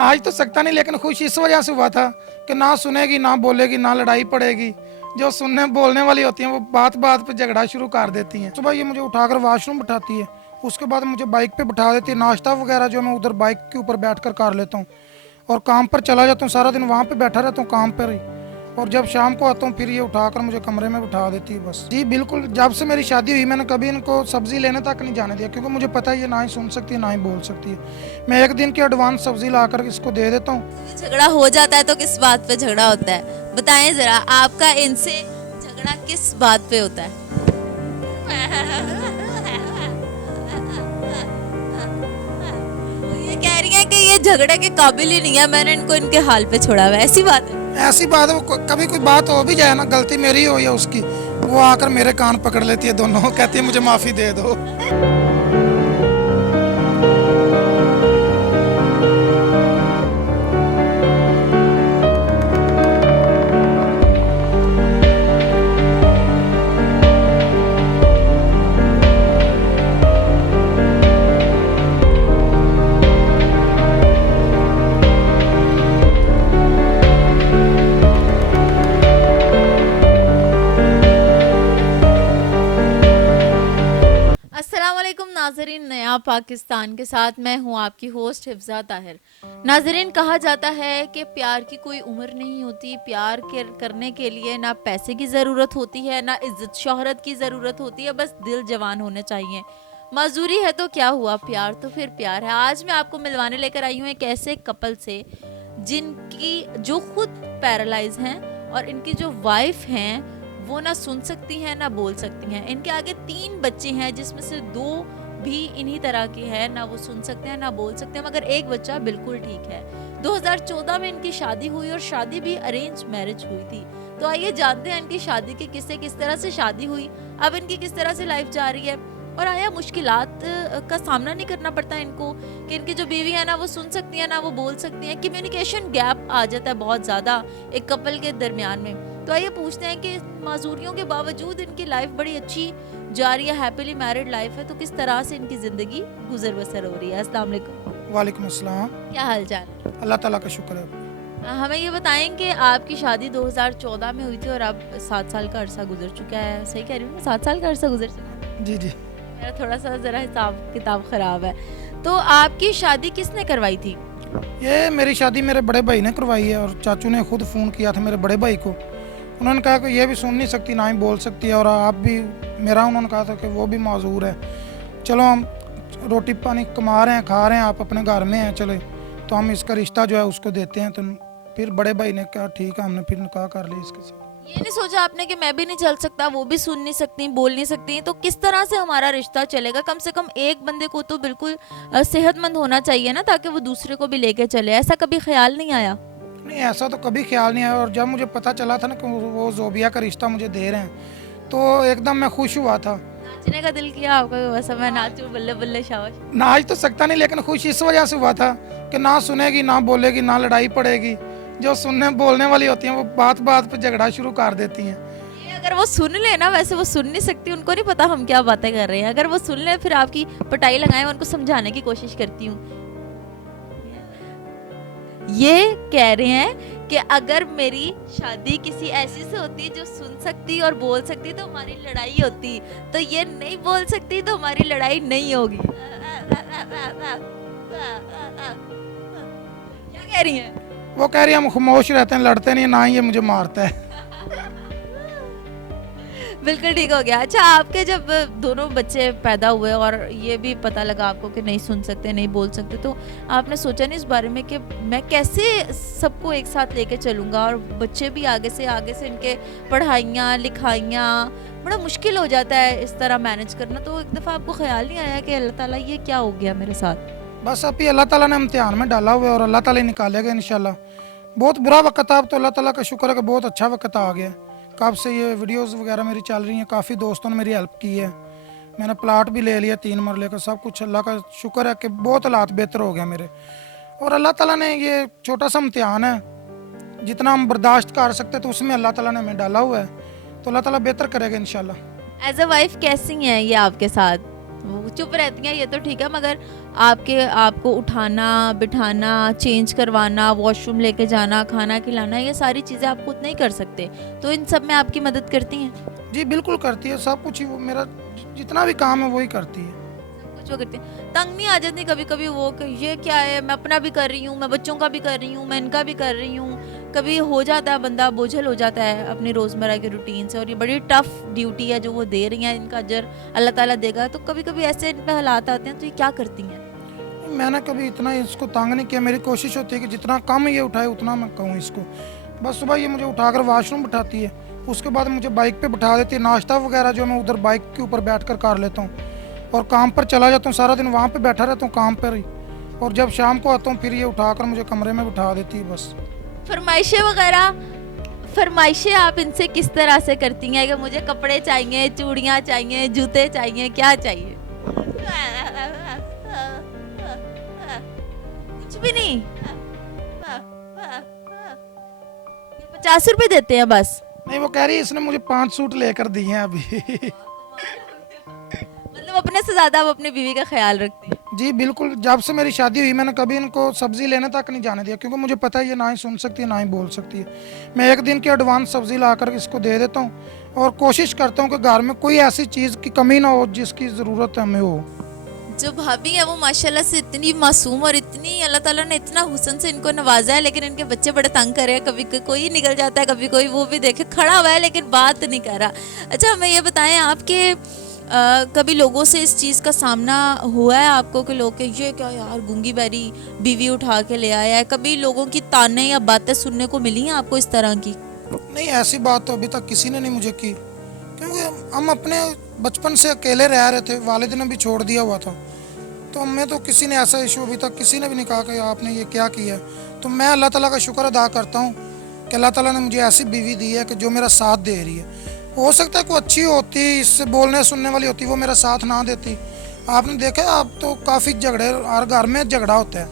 आज तो सकता नहीं, लेकिन खुश इस वजह से हुआ था कि ना सुनेगी, ना बोलेगी, ना लड़ाई पड़ेगी। जो सुनने बोलने वाली होती हैं वो बात बात पे झगड़ा शुरू कर देती हैं। सुबह ये मुझे उठाकर वॉशरूम बिठाती है, उसके बाद मुझे बाइक पे बिठा देती है। नाश्ता वगैरह जो मैं उधर बाइक के ऊपर बैठ कर लेता हूँ और काम पर चला जाता हूँ। सारा दिन वहाँ पे बैठा रहता हूँ काम पर ही, और जब शाम को आता हूँ फिर ये उठाकर मुझे कमरे में बिठा देती है बस। जी बिल्कुल, जब से मेरी शादी हुई मैंने कभी इनको सब्जी लेने तक नहीं जाने दिया, क्योंकि मुझे पता है ये ना ही सुन सकती है ना ही बोल सकती है। मैं एक दिन की एडवांस सब्जी लाकर इसको दे देता हूँ। झगड़ा हो जाता है तो किस बात पे झगड़ा होता है, बताएं जरा। आपका इनसे झगड़ा किस बात पे होता है? ये कह रही है कि ये झगड़े के काबिल ही नहीं है, मैंने इनको इनके हाल पे छोड़ा हुआ है, ऐसी बात है? ऐसी बात है, कभी कोई बात हो भी जाए ना, गलती मेरी हो या उसकी, वो आकर मेरे कान पकड़ लेती है दोनों, कहती है मुझे माफ़ी दे दो। अस्सलामुअलैकुम नाजरीन, नया पाकिस्तान के साथ मैं हूं आपकी होस्ट हिफ्जा ताहिर। नाजरीन, कहा जाता है कि प्यार की कोई उम्र नहीं होती। प्यार करने के लिए ना पैसे की ज़रूरत होती है, ना इज्जत शोहरत की ज़रूरत होती है, बस दिल जवान होने चाहिए। मजदूरी है तो क्या हुआ, प्यार तो फिर प्यार है। आज मैं आपको मिलवाने लेकर आई हूँ एक ऐसे कपल से जिनकी जो खुद पैरालाइज हैं और इनकी जो वाइफ हैं वो ना सुन सकती हैं ना बोल सकती हैं। इनके आगे 3 बच्चे हैं जिसमें से 2 भी इन्हीं तरह के हैं, ना वो सुन सकते हैं ना बोल सकते हैं, मगर एक बच्चा बिल्कुल ठीक है। 2014 में इनकी शादी हुई और शादी भी अरेंज मैरिज हुई थी। तो आइए जानते हैं इनकी शादी के किस्से, किस तरह से शादी हुई, अब इनकी किस तरह से लाइफ जा रही है, और आया मुश्किलात का सामना नहीं करना पड़ता इनको कि इनकी जो बीवी है ना वो सुन सकती है ना वो बोल सकती हैं। कम्युनिकेशन गैप आ जाता है बहुत ज़्यादा एक कपल के दरमियान में। तो आइए पूछते हैं कि माजूरियों के बावजूद इनकी लाइफ बड़ी अच्छी जा रही है, हैप्पीली मैरिड लाइफ है, तो किस तरह से इनकी ज़िंदगी गुजर बसर हो रही है। अस्सलाम वालेकुम। वालेकुम अस्सलाम। क्या हाल चाल है? अल्लाह ताला का शुक्र है। हमें ये बताएं कि आपकी शादी 2014 में हुई थी और अब 7 साल का अरसा गुजर चुका है, सही कह रही हूँ ना? 7 साल का अरसा गुजर चुका है। जी जी। मेरा थोड़ा सा ज़रा हिसाब किताब ख़राब है। तो आपकी शादी किसने करवाई थी? ये मेरी शादी मेरे बड़े भाई ने करवाई है, और चाचू ने खुद फ़ोन किया था मेरे बड़े भाई को। उन्होंने कहा कि ये भी सुन नहीं सकती ना ही बोल सकती है, और आप भी मेरा, उन्होंने कहा था कि वो भी माजूर है। चलो हम रोटी पानी कमा रहे हैं, खा रहे हैं, आप अपने घर में हैं, चले तो हम इसका रिश्ता जो है उसको देते हैं। तो फिर बड़े भाई ने कहा ठीक है, हमने फिर निकाह कर लिया इसके साथ। ये नहीं सोचा आपने कि मैं भी नहीं चल सकता, वो भी सुन नहीं सकती, बोल नहीं सकती, तो किस तरह से हमारा रिश्ता चलेगा? कम से कम एक बंदे को तो बिल्कुल सेहतमंद होना चाहिए ना, ताकि वो दूसरे को भी लेके चले। ऐसा कभी ख्याल नहीं आया? नहीं, ऐसा तो कभी ख्याल नहीं आया, और जब मुझे पता चला था ना कि वो जोबिया का रिश्ता मुझे दे रहे हैं तो एकदम मैं खुश हुआ था। नाचने का दिल किया आपका? वैसा मैं नाचूं, बल्ले बल्ले शाबाश। नाच तो सकता नहीं, लेकिन खुश इस वजह से हुआ था कि ना सुनेगी, ना बोलेगी, ना लड़ाई पड़ेगी। जो सुनने बोलने वाली होती हैं वो बात बात पे झगड़ा शुरू कर देती हैं। ये अगर वो सुन ले ना, वैसे वो सुन नहीं सकती, उनको नहीं पता हम क्या बातें कर रहे हैं। अगर वो सुन ले फिर आपकी पटाई लगाए, मैं उनको समझाने की कोशिश करती हूँ। ये कह रहे हैं कि अगर मेरी शादी किसी ऐसी से होती जो सुन सकती और बोल सकती तो हमारी लड़ाई होती, तो ये नहीं बोल सकती तो हमारी लड़ाई नहीं होगी। क्या कह रही हैं? वो कह रही है हम खामोश रहते हैं, लड़ते नहीं, ना ही ये मुझे मारता है। बिल्कुल ठीक हो गया। अच्छा, आपके जब दोनों बच्चे पैदा हुए और ये भी पता लगा आपको कि नहीं सुन सकते, नहीं बोल सकते, तो आपने सोचा नहीं इस बारे में कि मैं कैसे सबको एक साथ लेके चलूँगा, और बच्चे भी आगे से इनके पढ़ाइयाँ लिखाइयाँ, बड़ा मुश्किल हो जाता है इस तरह मैनेज करना। तो एक दफ़ा आपको ख्याल नहीं आया कि अल्लाह ताला ये क्या हो गया मेरे साथ? बस अभी अल्लाह ताला ने इम्तिहान में डाला हुआ है और अल्लाह ताला ही निकालेगा इंशाल्लाह। बहुत बुरा वक्त था, अब तो अल्लाह ताला का शुक्र है कि बहुत अच्छा वक्त आ गया। कब से ये वीडियोस वगैरह मेरी चल रही हैं, काफ़ी दोस्तों ने मेरी हेल्प की है, मैंने प्लाट भी ले लिया 3 मरले का, सब कुछ अल्लाह का शुक्र है कि बहुत हालात बेहतर हो गया मेरे। और अल्लाह ताला ने ये छोटा सा इम्तिहान है, जितना हम बर्दाश्त कर सकते तो उसमें अल्लाह ताला ने हमें डाला हुआ है, तो अल्लाह ताला बेहतर करेगा इंशाल्लाह। एज अ वाइफ कैसी हैं ये आपके साथ? वो चुप रहती हैं ये तो ठीक है, मगर आपको उठाना, बिठाना, चेंज करवाना, वॉशरूम लेके जाना, खाना खिलाना, ये सारी चीज़ें आप खुद नहीं कर सकते, तो इन सब में आपकी मदद करती हैं? जी बिल्कुल करती है, सब कुछ ही वो मेरा जितना भी काम है वही करती है। कुछ वो करते हैं। तंग नहीं आ जाती कभी कभी वो कि ये क्या है, मैं अपना भी कर रही हूँ, मैं बच्चों का भी कर रही हूँ, मैं इनका भी कर रही हूँ? कभी हो जाता है बंदा बोझल हो जाता है अपनी रोज़मर्रा के रूटीन से, और ये बड़ी टफ ड्यूटी है जो वो दे रही हैं, इनका अजर अल्लाह ताला देगा, तो कभी कभी ऐसे इन पे हालात आते हैं, तो ये क्या करती हैं? मैंने कभी इतना इसको तंग नहीं किया, मेरी कोशिश होती है कि जितना कम ये उठाए उतना मैं कहूँ इसको। बस सुबह ये मुझे उठाकर वॉशरूम बिठाती है, उसके बाद मुझे बाइक पे बिठा देती है, नाश्ता वगैरह जो मैं उधर बाइक के ऊपर बैठ कर लेता हूँ, और काम पर चला जाता हूँ, सारा दिन वहाँ पे बैठा रहता हूँ काम पर ही, और जब शाम को आता हूँ फिर ये उठाकर मुझे कमरे में बिठा देती है बस। फरमाइशें आप इनसे किस तरह से करती हैं कि मुझे कपड़े चाहिए, चूड़ियाँ चाहिए, जूते चाहिए, क्या चाहिए? कुछ भी नहीं? 50 रुपए देते हैं बस? नहीं, वो कह रही है इसने मुझे 5 सूट लेकर दिए हैं अभी। मतलब अपने से ज्यादा आप अपनी बीवी का ख्याल रखती हैं? जी बिल्कुल, जब से मेरी शादी हुई मैंने कभी इनको सब्जी लेने तक नहीं जाने दिया, क्योंकि मुझे पता है ये ना ही सुन सकती है ना ही बोल सकती है। मैं 1 दिन की एडवांस सब्जी लाकर इसको दे देता हूँ, और कोशिश करता हूँ कि घर में कोई ऐसी चीज़ की कमी ना हो जिसकी ज़रूरत हमें हो। जो भाभी है वो माशाल्लाह से इतनी मासूम और इतनी अल्लाह ताला ने इतना हुस्न से इनको नवाजा है, लेकिन इनके बच्चे बड़े तंग कर रहे हैं, कभी कोई निकल जाता है, कभी कोई वो भी देखे खड़ा हुआ है लेकिन बात नहीं कर रहा। अच्छा हमें ये बताएं, आपके कभी लोगों से इस चीज़ का सामना हुआ है आपको कि लोग के ये क्या यार गूंगी बैरी बीवी उठा के ले आया है? कभी लोगों की ताने या बातें सुनने को मिली हैं आपको इस तरह की? नहीं, ऐसी बात तो अभी तक किसी ने नहीं मुझे की, क्योंकि हम अपने बचपन से अकेले रह रहे थे, वालिद ने भी छोड़ दिया हुआ था, तो हमें तो किसी ने ऐसा इशू अभी तक किसी ने भी नहीं कहा कि आपने ये क्या किया है। तो मैं अल्लाह ताला का शुक्र अदा करता हूँ कि अल्लाह ताला ने मुझे ऐसी बीवी दी है कि जो मेरा साथ दे रही है। हो सकता है कोई अच्छी होती, इससे बोलने सुनने वाली होती, वो मेरा साथ ना देती। आपने देखा आप तो काफ़ी झगड़े हर घर में झगड़ा होता है,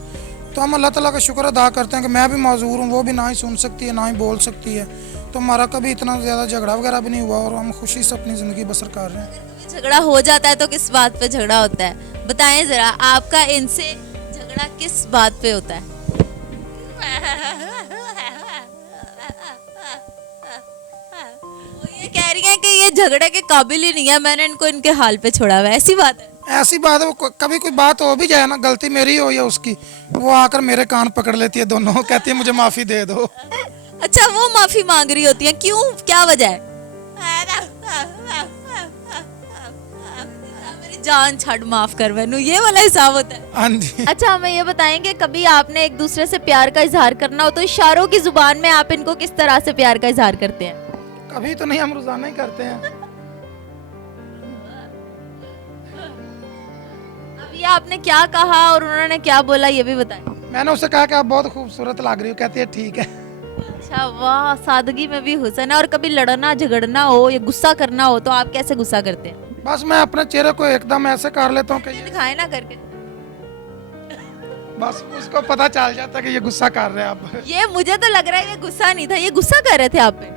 तो हम अल्लाह ताला का शुक्र अदा करते हैं कि मैं भी मौजूर हूँ, वो भी ना ही सुन सकती है ना ही बोल सकती है, तो हमारा कभी इतना ज़्यादा झगड़ा वगैरह भी नहीं हुआ, और हम खुशी से अपनी ज़िंदगी बसर कर रहे हैं। कभी झगड़ा हो जाता है तो किस बात पे झगड़ा होता है, बताएं जरा, आपका इनसे झगड़ा किस बात पे होता है? वो ये कह रही है कि ये झगड़े के काबिल ही नहीं है, मैंने इनको इनके हाल पे छोड़ा हुआ है, ऐसी बात है? ऐसी बात है, वो कभी कोई बात हो भी जाए ना, गलती मेरी हो या उसकी, वो आकर मेरे कान पकड़ लेती है दोनों, कहती है मुझे माफ़ी दे दो। अच्छा वो माफी मांग रही होती है, क्यों, क्या वजह है? मेरी जान छड़ माफ कर मैनू, ये वाला हिसाब होता है? हाँ जी। अच्छा हमें ये बताएंगे, कभी आपने एक दूसरे से प्यार का इजहार करना हो तो इशारों की जुबान में आप इनको किस तरह से प्यार का इजहार करते हैं? कभी तो नहीं, हम रोजाना ही करते हैं। अब ये आपने क्या कहा और उन्होंने क्या बोला ये भी बताएं। मैंने उससे कहा कि आप बहुत खूबसूरत लग रही हो, कहती है ठीक है। अच्छा वाह, सादगी में भी हुस्न है। और कभी लड़ना झगड़ना हो या गुस्सा करना हो तो आप कैसे गुस्सा करते हैं? बस मैं अपने चेहरे को एकदम ऐसे कर लेता हूँ कि दिखाए ना करके, बस उसको पता चल जाता है कि ये गुस्सा कर रहे हैं आप। ये मुझे तो लग रहा है ये गुस्सा नहीं था, ये गुस्सा कर रहे थे आप पे।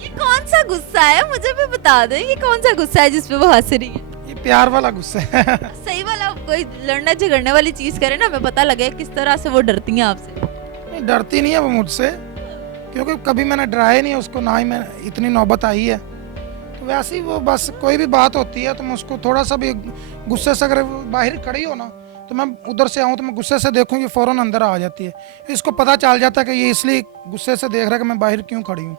ये कौन सा गुस्सा है, मुझे भी बता दो, ये कौन सा गुस्सा है जिसपे वो हंस रही है? ये प्यार वाला गुस्सा है। सही वाला, कोई लड़ना झगड़ने वाली चीज करे ना, हमें पता लगे किस तरह से वो डरती हैं आपसे। नहीं, डरती नहीं है वो मुझसे, क्योंकि कभी मैंने डराया नहीं उसको, ना ही मैं इतनी नौबत आई है। तो वैसे ही वो बस कोई भी बात होती है तो मैं उसको थोड़ा सा भी गुस्से से, अगर वो बाहर खड़ी हो ना तो मैं उधर से आऊँ तो मैं गुस्से से देखूँ, ये फ़ौरन अंदर आ जाती है। इसको पता चल जाता है कि ये इसलिए गुस्से से देख रहा है कि मैं बाहर क्यों खड़ी हूँ।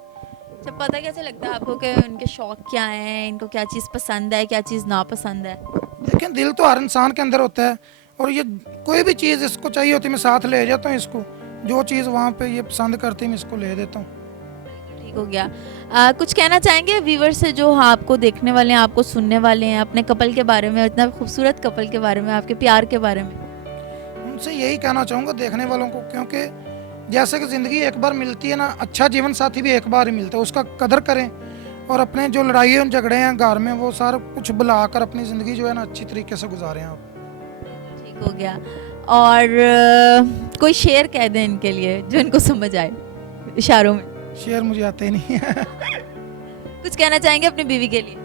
अच्छा पता कैसे लगता है आपको कि उनके शौक क्या हैं, इनको क्या चीज़ पसंद है, क्या चीज़ नापसंद है? देखिए, दिल तो हर इंसान के अंदर होता है, और ये कोई भी चीज़ इसको चाहिए होती है मैं साथ ले जाता हूँ इसको, जो चीज़ वहाँ पे ये पसंद करती है मैं इसको ले देता हूँ। ठीक हो गया। कुछ कहना चाहेंगे व्यूवर से जो आपको देखने वाले हैं, आपको सुनने वाले हैं, अपने कपल के बारे में, इतना खूबसूरत कपल के बारे में, आपके प्यार के बारे में? उनसे यही कहना चाहूँगा देखने वालों को, क्योंकि जैसे कि ज़िंदगी एक बार मिलती है ना, अच्छा जीवन साथी भी एक बार ही मिलता है, उसका कदर करें, और अपने जो लड़ाई और झगड़े हैं घर में वो सारा कुछ बुलाकर अपनी ज़िंदगी जो है ना अच्छी तरीके से गुजारें आप। ठीक हो गया। और कोई शेर कह दें इनके लिए जो इनको समझ आए इशारों में। शेर मुझे आते ही नहीं है। कुछ कहना चाहेंगे अपनी बीवी के लिए?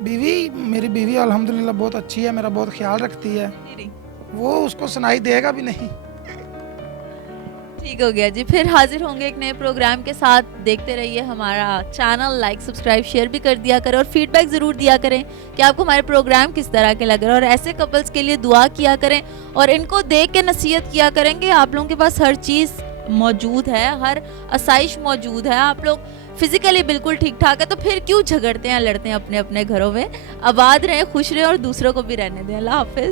मेरी बीवी अल्हम्दुलिल्लाह बहुत अच्छी है, मेरा बहुत ख्याल रखती है, वो उसको सुनाई देगा भी नहीं। ठीक हो गया जी, फिर हाजिर होंगे एक नए प्रोग्राम के साथ। देखते रहिए हमारा चैनल, लाइक सब्सक्राइब शेयर भी कर दिया करें और फीडबैक ज़रूर दिया करें कि आपको हमारे प्रोग्राम किस तरह के लग रहे हैं, और ऐसे कपल्स के लिए दुआ किया करें और इनको देख के नसीहत किया करें कि आप लोगों के पास हर चीज़ मौजूद है, हर आसाइश मौजूद है, आप लोग फिजिकली बिल्कुल ठीक ठाक है, तो फिर क्यों झगड़ते हैं, लड़ते हैं अपने अपने घरों में। आबाद रहें, खुश रहें और दूसरों को भी रहने दें। अल्लाह हाफिज़।